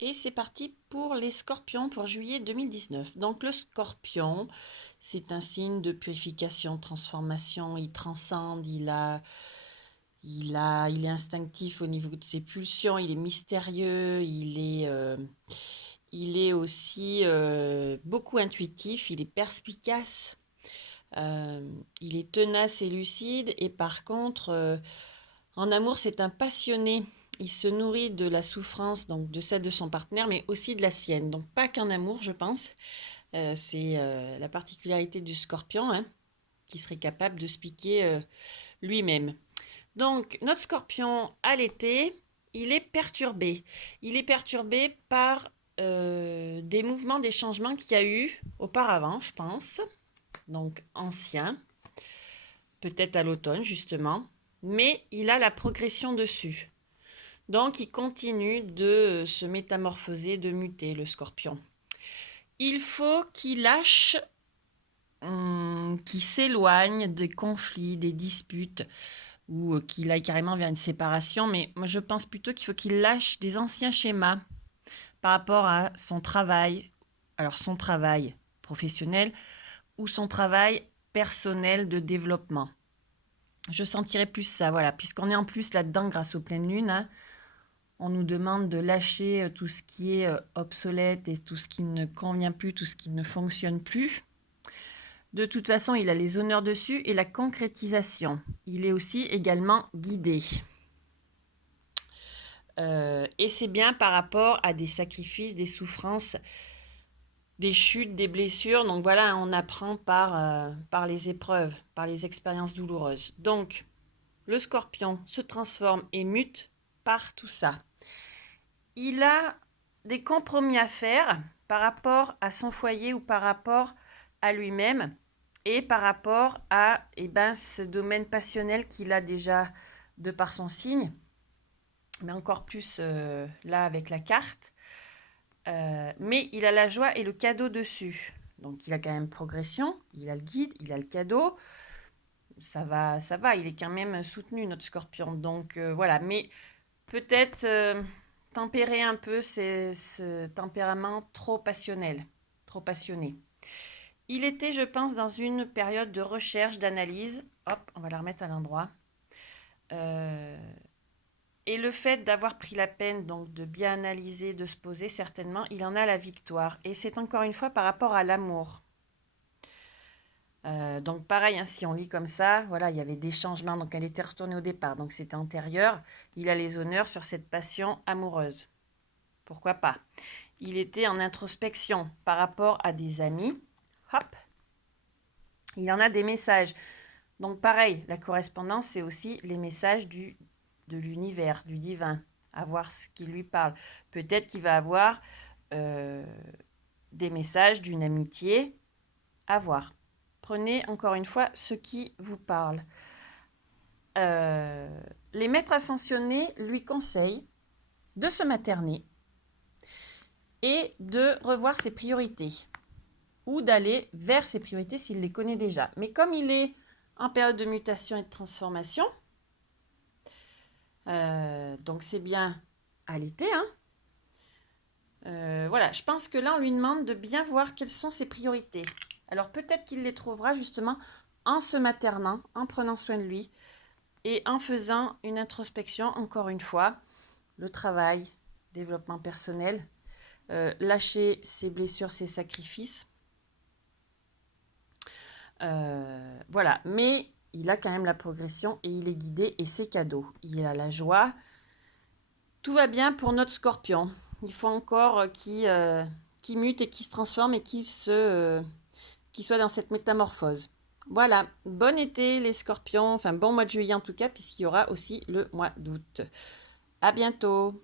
Et c'est parti pour les scorpions pour juillet 2019. Donc le scorpion, c'est un signe de purification, de transformation. Il transcende, il est instinctif au niveau de ses pulsions, il est mystérieux, il est aussi beaucoup intuitif, il est perspicace, il est tenace et lucide. Et par contre, en amour, c'est un passionné. Il se nourrit de la souffrance, donc de celle de son partenaire, mais aussi de la sienne. Donc pas qu'en amour, je pense. C'est la particularité du scorpion, hein, qui serait capable de se piquer lui-même. Donc notre scorpion à l'été, il est perturbé. Il est perturbé par des mouvements, des changements qu'il y a eu auparavant, je pense. Donc anciens, peut-être à l'automne justement. Mais il a la progression dessus. Donc, il continue de se métamorphoser, de muter, le scorpion. Il faut qu'il lâche, qu'il s'éloigne des conflits, des disputes, ou qu'il aille carrément vers une séparation. Mais moi, je pense plutôt qu'il faut qu'il lâche des anciens schémas par rapport à son travail. Alors, son travail professionnel ou son travail personnel de développement. Je sentirais plus ça, voilà, puisqu'on est en plus là-dedans grâce aux pleines lunes, hein. On nous demande de lâcher tout ce qui est obsolète et tout ce qui ne convient plus, tout ce qui ne fonctionne plus. De toute façon, il a les honneurs dessus et la concrétisation. Il est aussi également guidé. Et c'est bien par rapport à des sacrifices, des souffrances, des chutes, des blessures. Donc voilà, on apprend par les épreuves, par les expériences douloureuses. Donc, le scorpion se transforme et mute par tout ça. Il a des compromis à faire par rapport à son foyer ou par rapport à lui-même et par rapport à ce domaine passionnel qu'il a déjà de par son signe, mais encore plus là avec la carte. Mais il a la joie et le cadeau dessus. Donc il a quand même progression, il a le guide, il a le cadeau. Ça va, il est quand même soutenu, notre scorpion. Donc voilà, mais peut-être tempérer un peu ce tempérament trop passionnel, trop passionné. Il était, je pense, dans une période de recherche, d'analyse. Hop, on va la remettre à l'endroit. Euh, et le fait d'avoir pris la peine donc de bien analyser, de se poser, certainement, il en a la victoire. Et c'est encore une fois par rapport à l'amour. Donc pareil, hein, si on lit comme ça, voilà, il y avait des changements. Donc elle était retournée au départ, donc c'était antérieur. Il a les honneurs sur cette passion amoureuse. Pourquoi pas? Il était en introspection par rapport à des amis. Hop, il en a des messages. Donc pareil, la correspondance, c'est aussi les messages de l'univers, du divin, à voir ce qui lui parle. Peut-être qu'il va avoir euh, des messages d'une amitié à voir. Prenez encore une fois ce qui vous parle. Euh, les maîtres ascensionnés lui conseillent de se materner et de revoir ses priorités ou d'aller vers ses priorités s'il les connaît déjà. Mais comme il est en période de mutation et de transformation, donc c'est bien à l'été, hein, voilà, je pense que là on lui demande de bien voir quelles sont ses priorités. Alors peut-être qu'il les trouvera justement en se maternant, en prenant soin de lui et en faisant une introspection, encore une fois, le travail, développement personnel, lâcher ses blessures, ses sacrifices. Voilà, mais il a quand même la progression et il est guidé et c'est cadeau. Il a la joie. Tout va bien pour notre scorpion. Il faut encore qu'il mute et qu'il se transforme et qu'il soit dans cette métamorphose. Voilà, bon été les scorpions, enfin bon mois de juillet en tout cas, puisqu'il y aura aussi le mois d'août. À bientôt.